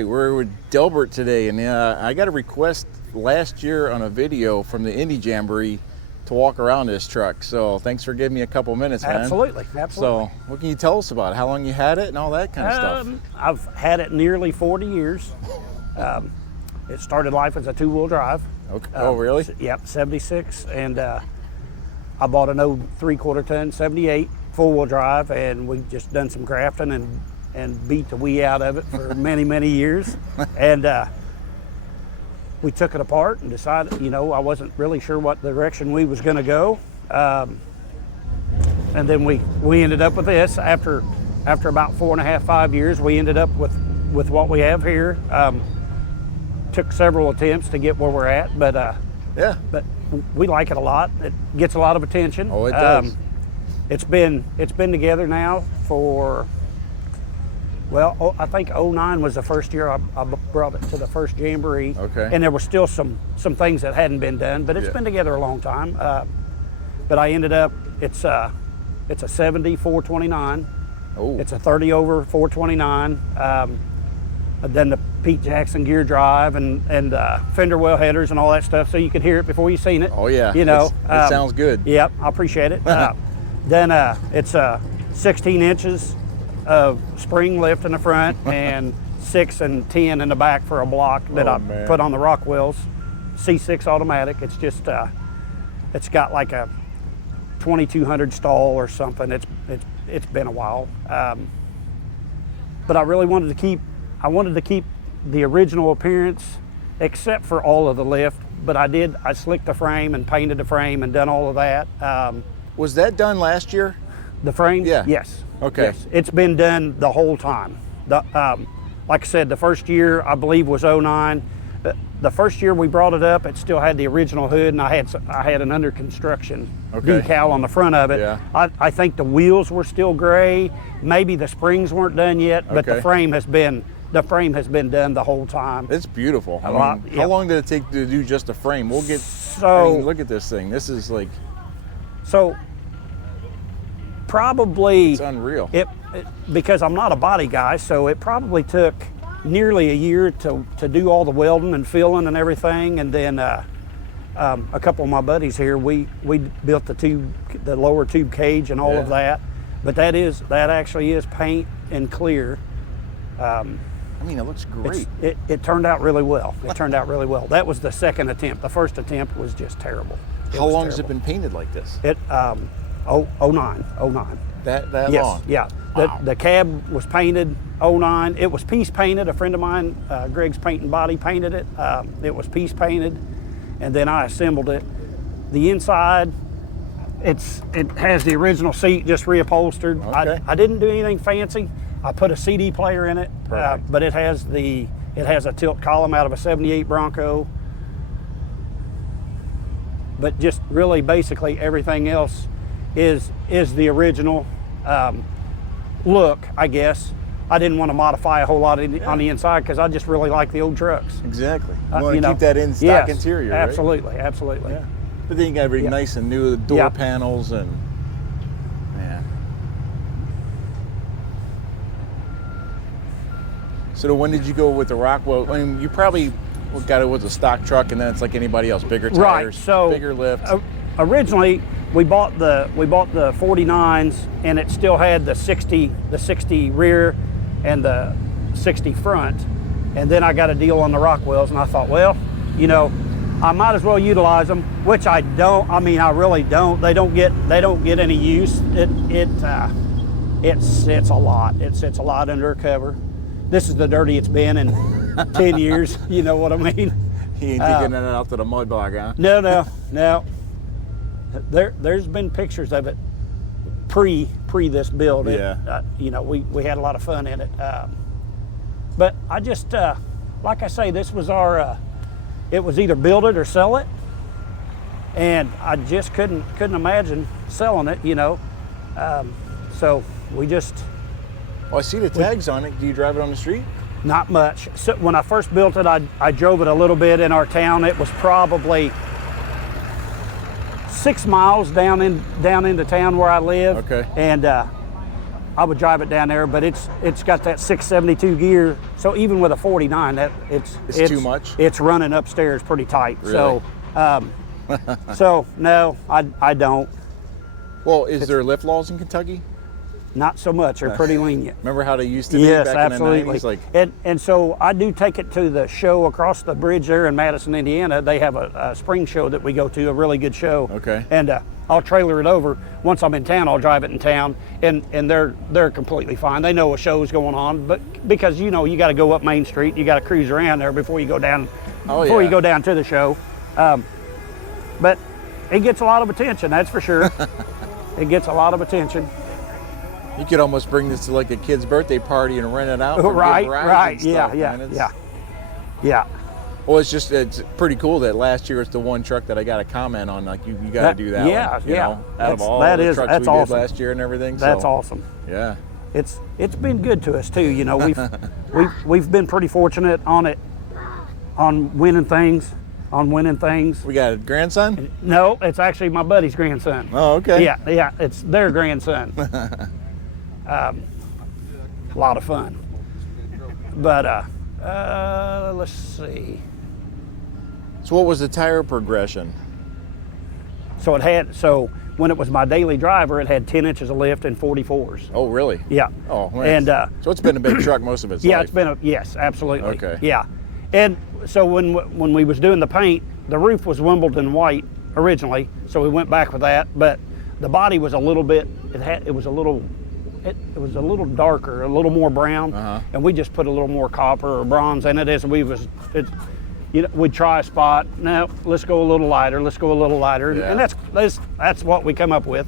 right, we're with Delbert today, and I got a request last year on a video from the Indy Jamboree to walk around this truck. So thanks for giving me a couple minutes, man. Absolutely. So what can you tell us about it? How long you had it and all that kind of stuff? I've had it nearly 40 years. It started life as a two-wheel drive. Okay. Oh, really? Yep, 76, and I bought an old 3/4 ton 78 four-wheel drive, and we just done some grafting and beat the wee out of it for many years. And we took it apart and decided, I wasn't really sure what direction we was going to go. And then we ended up with this. After about 4.5, 5 years, we ended up with what we have here. Took several attempts to get where we're at, but yeah, but we like it a lot. It gets a lot of attention. Oh, it does. It's been together now for, well, I think 09 was the first year I brought it to the first Jamboree. Okay. And there were still some things that hadn't been done, but it's been together a long time. But I ended up, it's a 70 429. Oh. It's a 30 over 429. Then the Pete Jackson gear drive and fender well headers and all that stuff, so you could hear it before you seen it. Oh yeah. It sounds good. Yep, I appreciate it. Then it's 16 inches of spring lift in the front and 6 and 10 in the back for a block that I put on the rock wheels. C6 automatic. It's just it's got like a 2200 stall or something. It's been a while, but I really wanted to keep the original appearance, except for all of the lift. But I slicked the frame and painted the frame and done all of that. Was that done last year? The frame? Yeah. Yes. Okay. Yes. It's been done the whole time. Like I said, the first year I believe was 09. The first year we brought it up, it still had the original hood, and I had an under construction decal on the front of it. Yeah. I think the wheels were still gray. Maybe the springs weren't done yet, but the frame has been done the whole time. It's beautiful. How long did it take to do just a frame? We'll get. Look at this thing. This is like. So. Probably. It's unreal. Because I'm not a body guy, so it probably took nearly a year to do all the welding and filling and everything, and then a couple of my buddies here, we built the lower tube cage and all of that. But that actually is paint and clear. It looks great. It turned out really well. That was the second attempt. The first attempt was just terrible. How long has it been painted like this? 09. That yes, long? Yeah. Wow. The cab was painted 09. It was piece painted. A friend of mine, Greg's Paint and Body, painted it. It was piece painted, and then I assembled it. The inside, it has the original seat just reupholstered. Okay. I didn't do anything fancy. I put a CD player in it, but it has a tilt column out of a 78 Bronco. But just really basically everything else is the original look, I guess. I didn't want to modify a whole lot on the inside because I just really like the old trucks. Exactly. You want to keep that in stock interior, right? Absolutely. Yeah. But then you got everything nice and new, the door panels and, man. So when did you go with the Rockwell? I mean, you probably got it with a stock truck, and then it's like anybody else, bigger tires, bigger lift. Originally, we bought the 49's, and it still had the 60 rear and the 60 front. And then I got a deal on the Rockwells, and I thought, well, I might as well utilize them, which I don't. I mean, I really don't. They don't get any use. It sits a lot. It sits a lot under a cover. This is the dirty it's been in 10 years. You know what I mean? He ain't taking it out to the mud bog, huh? No. There's been pictures of it pre this build. Yeah. We had a lot of fun in it. But I just, like I say, this was our. It was either build it or sell it, and I just couldn't imagine selling it. So we just. Well, I see the tags on it. Do you drive it on the street? Not much. So when I first built it, I drove it a little bit in our town. It was probably 6 miles down into town where I live. Okay. And I would drive it down there, but it's got that 672 gear. So even with a 49, it's too much. It's running upstairs pretty tight. Really? So no, I don't. Well, is there lift laws in Kentucky? Not so much. They're pretty lenient. Remember how they used to be Yes, back absolutely. in the 90s? Like, and so I do take it to the show across the bridge there in Madison, Indiana. They have a spring show that we go to, a really good show. Okay. And I'll trailer it over. Once I'm in town, I'll drive it in town, and they're completely fine. They know a show's going on, but because you got to go up Main Street, you got to cruise around there before you go down. You go down to the show. But it gets a lot of attention, that's for sure. It gets a lot of attention. you could almost bring this to like a kid's birthday party and rent it out. For Right, good rides right, and stuff, yeah. man. Yeah. Well, it's pretty cool that last year it's the one truck that I got a comment on. Like you got to do that. Yeah, one, you know, out of all that the is trucks that's we awesome. did last year and everything. That's so, awesome. Yeah. It's been good to us too. You know, we've been pretty fortunate on winning things. We got a grandson? No, it's actually my buddy's grandson. Oh, okay. Yeah, it's their grandson. A lot of fun. But let's see. So what was the tire progression? So when it was my daily driver, it had 10 inches of lift and 44s. Oh, really? Yeah. Oh, man. And so it's been a big truck most of its life. yeah, it's been yes, absolutely. Okay. Yeah, and so when we was doing the paint, the roof was Wimbledon white originally, so we went back with that. But the body was a little bit. It was a little darker, a little more brown, and we just put a little more copper or bronze in it as we'd try a spot. No, let's go a little lighter. Yeah. And that's what we come up with.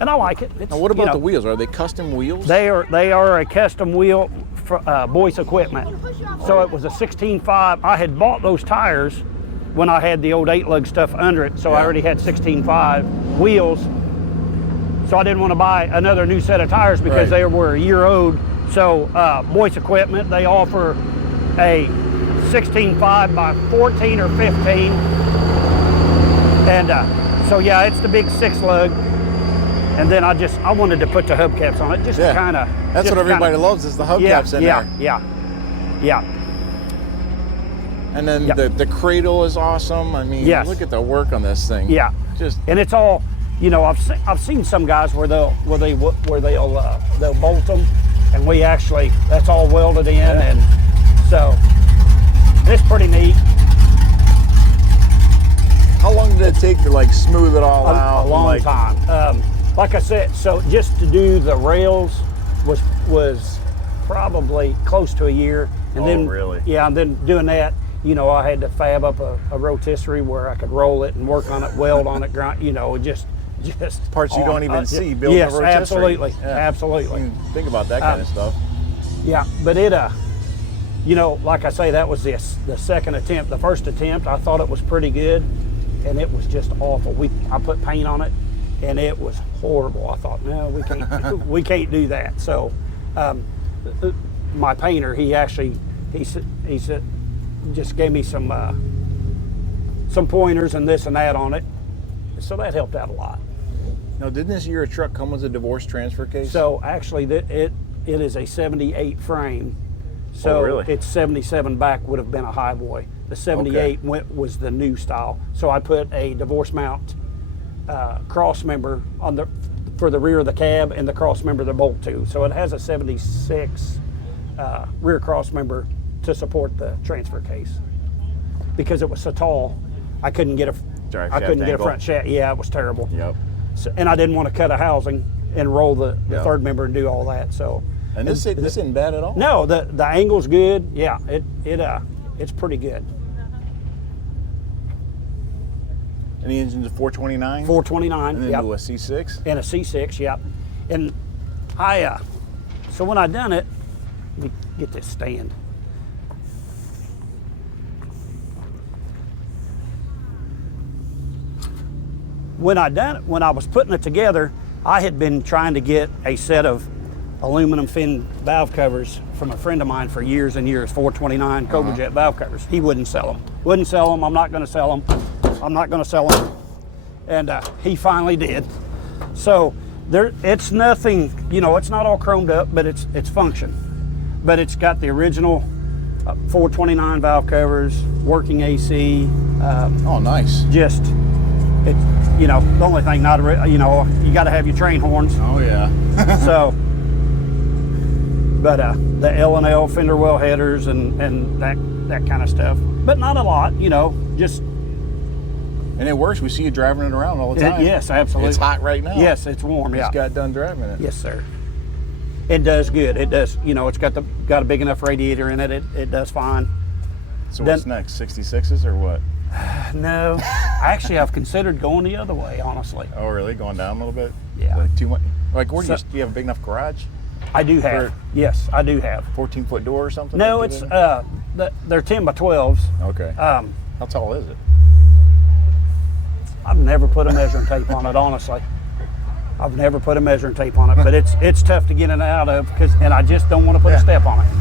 And I like it. Now, what about the wheels? Are they custom wheels? They are a custom wheel for Boyce equipment. So it was a 16.5. I had bought those tires when I had the old 8-lug stuff under it, so I already had 16.5 wheels. So I didn't want to buy another new set of tires because they were a year old. So Boyce equipment, they offer a 16.5 by 14 or 15. And so yeah, it's the big 6-lug. And then I wanted to put the hubcaps on it just to kind of. That's what everybody loves is the hubcaps in there. Yeah. And then the cradle is awesome. I mean, look at the work on this thing. Yeah. And it's all, I've seen some guys where they'll bolt them, and we actually that's all welded in, and so it's pretty neat. How long did it take to like smooth it all out? A long time. Like I said, so just to do the rails was probably close to a year, and then really? Yeah, and then doing that, I had to fab up a rotisserie where I could roll it and work on it, weld on it, grind, just parts you don't even see building a rotisserie. Absolutely, yeah. Absolutely. Think about that kind of stuff. Yeah, but it, like I say, that was the second attempt. The first attempt, I thought it was pretty good, and it was just awful. I put paint on it, and it was horrible. I thought, no, we can't, we can't do that. So, my painter, he said, just gave me some pointers and this and that on it. So that helped out a lot. Now, didn't this year a truck come with a divorce transfer case? So actually, it is a 78 frame. So really? It's 77 back would have been a highboy. The 78 was the new style. So I put a divorce mount cross member for the rear of the cab and the cross member to bolt to. So it has a 76 rear cross member to support the transfer case. Because it was so tall, I couldn't get a front shaft. Yeah, it was terrible. Yep. So, and I didn't want to cut a housing and roll the third member and do all that. So. And this isn't bad at all. No, the angle's good. Yeah, it's pretty good. And the engine's a 429? 429, and then yep. a C6? And a C6, yep. And so when I done it, let me get this stand. When I was putting it together, I had been trying to get a set of aluminum fin valve covers from a friend of mine for years and years, 429 Cobra Jet valve covers. He wouldn't sell them. I'm not going to sell them. And he finally did. So It's nothing, you know, it's not all chromed up, but it's function. But it's got the original 429 valve covers, working AC. Oh, nice. Just, it's, you know, the only thing not, you know, you got to have your train horns. Oh yeah. So, but the L&L fender well headers and that kind of stuff, but not a lot, you know, just. And it works. We see you driving it around all the time. Yes, absolutely. It's hot right now. Yes, it's warm. Just got done driving it. Yes, sir. It does good. It does. You know, it's got a big enough radiator in it. It does fine. So what's next? 66s or what? No, actually, I've considered going the other way. Honestly. Oh, really? Going down a little bit? Yeah. Like too much? Like where do you have a big enough garage? I do have. Yes, I do have. 14-foot door or something? No, it's they're 10 by 12s. Okay. How tall is it? I've never put a measuring tape on it, honestly. I've never put a measuring tape on it, but it's tough to get in and out of and I just don't want to put a step on it.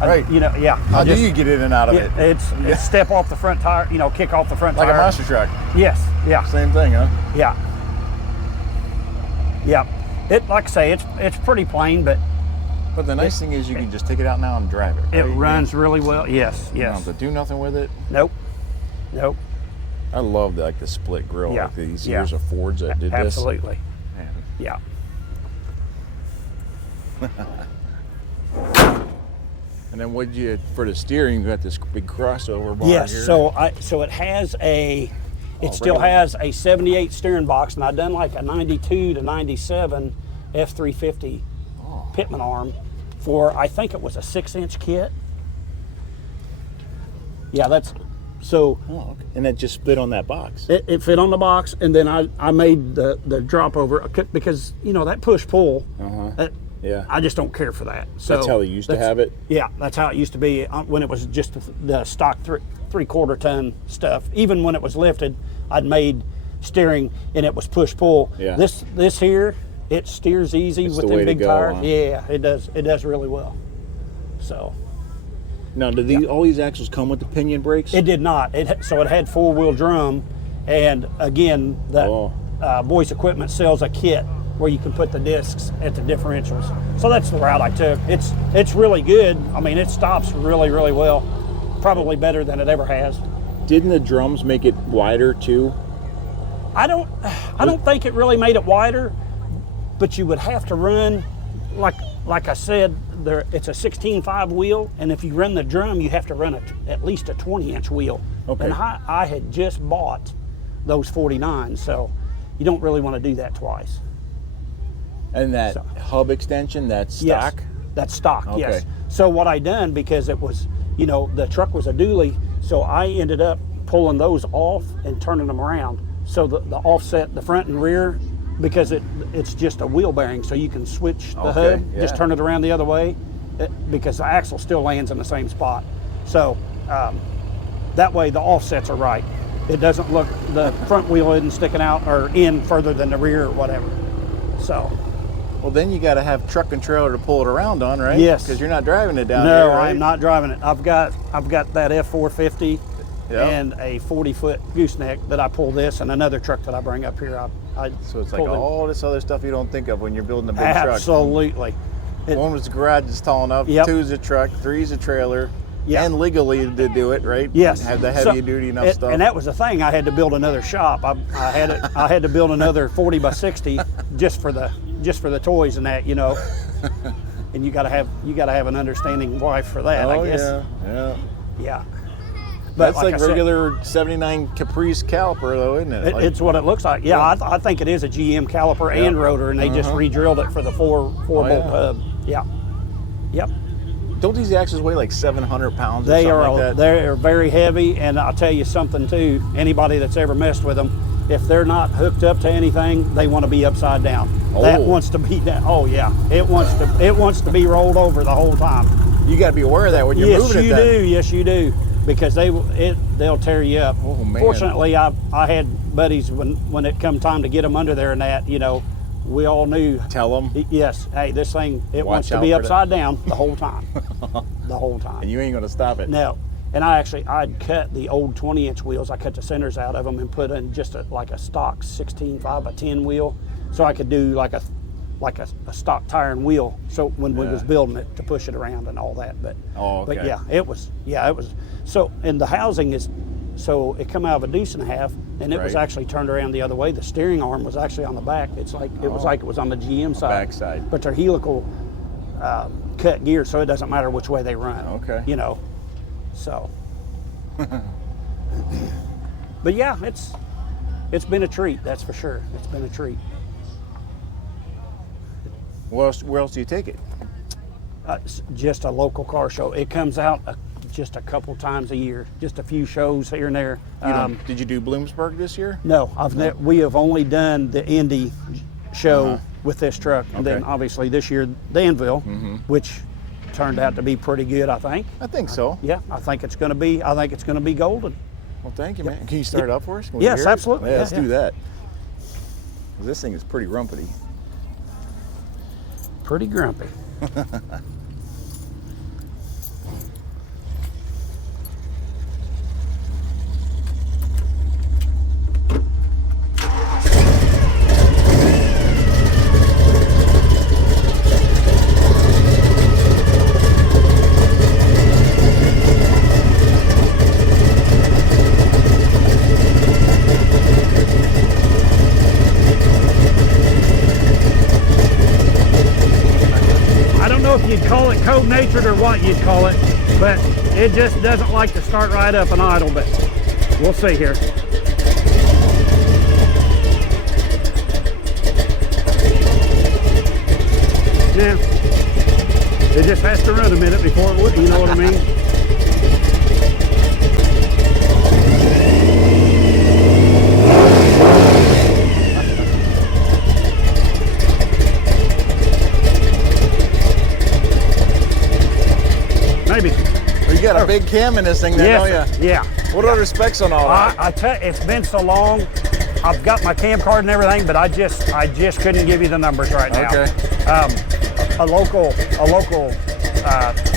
Right. You know, yeah. How do you get in and out of it? It's step off the front tire, you know, kick off the front tire. Like a monster truck? Yes, yeah. Same thing, huh? Yeah. Yeah. Like I say, it's pretty plain, but the nice thing is you can just take it out now and drive it. Right? It runs really well. Yes, You don't yes. have to do nothing with it. Nope. I love the split grill. Yeah. Like these years of Fords that did this. Absolutely. Man. Yeah. And then what you for the steering? You got this big crossover bar Yes. here. So it has it still has a 78 steering box, and I've done like a 92 to 97 F350 Pitman arm for, I think it was a 6-inch kit. Yeah, that's so. Oh, okay. And it just split on that box. It fit on the box, and then I made the drop over because you know that push pull. Yeah. I just don't care for that. So that's how they used to have it. Yeah, that's how it used to be when it was just the stock 3/4 ton stuff. Even when it was lifted, I'd made steering and it was push pull. Yeah. This here, it steers easy It's with the way them to big go, tires. huh? Yeah, it does. It does really well. So. Now, do all these axles come with the pinion brakes? It did not. So it had 4-wheel drum, and again, Boyce Equipment sells a kit where you can put the discs at the differentials. So that's the route I took. It's really good. I mean, it stops really, really well. Probably better than it ever has. Didn't the drums make it wider too? I don't think it really made it wider, but you would have to run, like I said, it's a 16.5 wheel, and if you run the drum, you have to run at least a 20-inch wheel. Okay. And I had just bought those 49s, so you don't really want to do that twice. And that hub extension, that's stock? Yes, that's stock, Okay. yes. So what I done, because it was, you know, the truck was a dually, so I ended up pulling those off and turning them around. So the offset, the front and rear, because it's just a wheel bearing, so you can switch the hub, just turn it around the other way, because the axle still lands in the same spot. So that way the offsets are right. It doesn't look, the front wheel isn't sticking out or in further than the rear or whatever. So. Well, then you got to have truck and trailer to pull it around on, right? Yes. Because you're not driving it down No, here, right? I'm not driving it. I've got that F450 and a 40-foot gooseneck that I pull this, and another truck that I bring up here. So it's like all this other stuff you don't think of when you're building a big truck. Absolutely. One was the garage is tall enough. Yep. 2 is a truck. 3 is a trailer. Yeah. And legally to do it, right? Yes. Have the heavy duty enough stuff. And that was the thing. I had to build another shop. I had to build another 40 by 60 just for the toys and that, you know. And you gotta have an understanding wife for that, I guess. Yeah. But That's like regular 79 Caprice caliper, though, isn't it? It's what it looks like. Yeah, I think it is a GM caliper and rotor, and they just re-drilled it for the four bolt hub. Yeah. Yep. Don't these axles weigh like 700 pounds or They something are like that? They're very heavy, and I'll tell you something too. Anybody that's ever messed with them, if they're not hooked up to anything, they want to be upside down. That wants to be down. Oh yeah, it wants to be rolled over the whole time. You got to be aware of that when you're moving it. Yes, you do, because they'll tear you up. Oh man. Fortunately, I had buddies when it come time to get them under there and that, you know, we all knew. Tell them. Yes. Hey, this thing, it wants to be upside down the whole time. The whole time. And you ain't going to stop it. No. And I'd cut the old 20-inch wheels. I cut the centers out of them and put in just like a stock 16 5x10 wheel, so I could do like a like a stock tire and wheel. So when we Yeah. was building it to push it around and all that, but Okay. but yeah, it was so. And the housing is so it come out of a deuce and a half, and it was Right. actually turned around the other way. The steering arm was actually on the back. It's like it was like it was on the GM side, back side. but they're helical cut gears, so it doesn't matter which way they run. Okay. You know, so. But yeah, it's been a treat. That's for sure. It's been a treat. Where else do you take it? Just a local car show. It comes out just a couple times a year, just a few shows here and there. Did you do Bloomsburg this year? No, we have only done the Indy show with this truck, and then Okay. obviously this year Danville, which turned out to be pretty good. I think. I think so. Yeah, I think it's going to be. I think it's going to be golden. Well, thank you, man. Can you start it up for us? Can we Yes, hear it? absolutely. Yeah, let's Yeah, do that. This thing is pretty rumpety. Pretty grumpy. I don't know if you'd call it code-natured or what you'd call it, but it just doesn't like to start right up and idle, but we'll see here. Yeah, it just has to run a minute before it would, you know what I mean? Maybe. Well, you got a big cam in this thing then, don't Yes, you? yeah. What other specs on all that? I tell you, it's been so long. I've got my cam card and everything, but I just couldn't give you the numbers right now. Okay. A local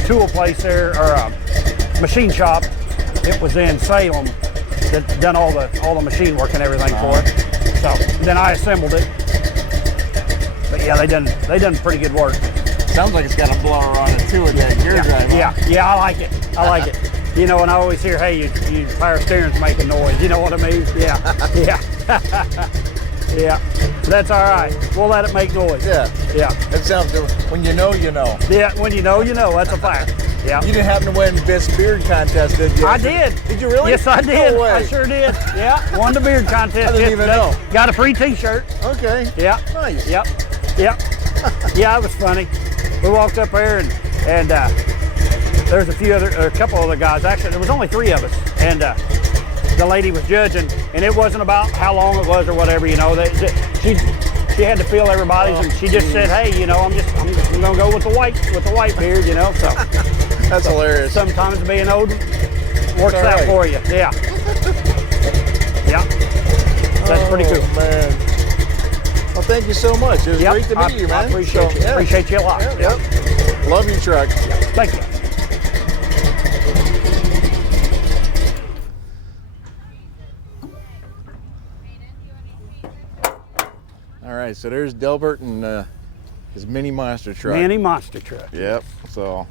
tool place there, or a machine shop. It was in Salem that done all the machine work and everything for it. So then I assembled it. But yeah, they done pretty good work. Sounds like it's got a blower on it too with that gear drive. Yeah, I like it. I like it. You know, and I always hear, hey, your power steering's making noise. You know what I mean? Yeah, yeah. Yeah, that's all right. We'll let it make noise. Yeah. Yeah. It sounds good. When you know, you know. Yeah, when you know, you know. That's a fact. Yeah. You didn't happen to win Best Beard Contest, did you? I did. Did you really? Yes, I did. No way. I sure did. Yeah, won the beard contest. I didn't even yesterday. know. Got a free T-shirt. Okay. Yeah. Nice. Yep. Yep. Yeah, it was funny. We walked up there and there's a couple other guys. Actually, there was only 3 of us, and the lady was judging, and it wasn't about how long it was or whatever. You know, she had to feel everybody's, and she just said, "Hey, you know, I'm gonna go with the white beard." You know, so That's hilarious. sometimes being old works all out right. for you. Yeah. Yeah. That's pretty cool. Man. Well, thank you so much. It was Yep, great to meet you, man. I appreciate you. Yeah. Appreciate you a lot. Yep. Love your truck. Thank you. All right, so there's Delbert and his mini monster truck. Mini monster truck. Yep. So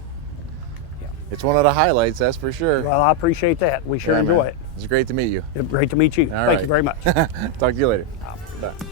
Yeah. it's one of the highlights, that's for sure. Well, I appreciate that. We sure Yeah, enjoy man. It's great to meet you. it. Great to meet you. All Thank right. you very much. Talk to you later. Bye. Bye.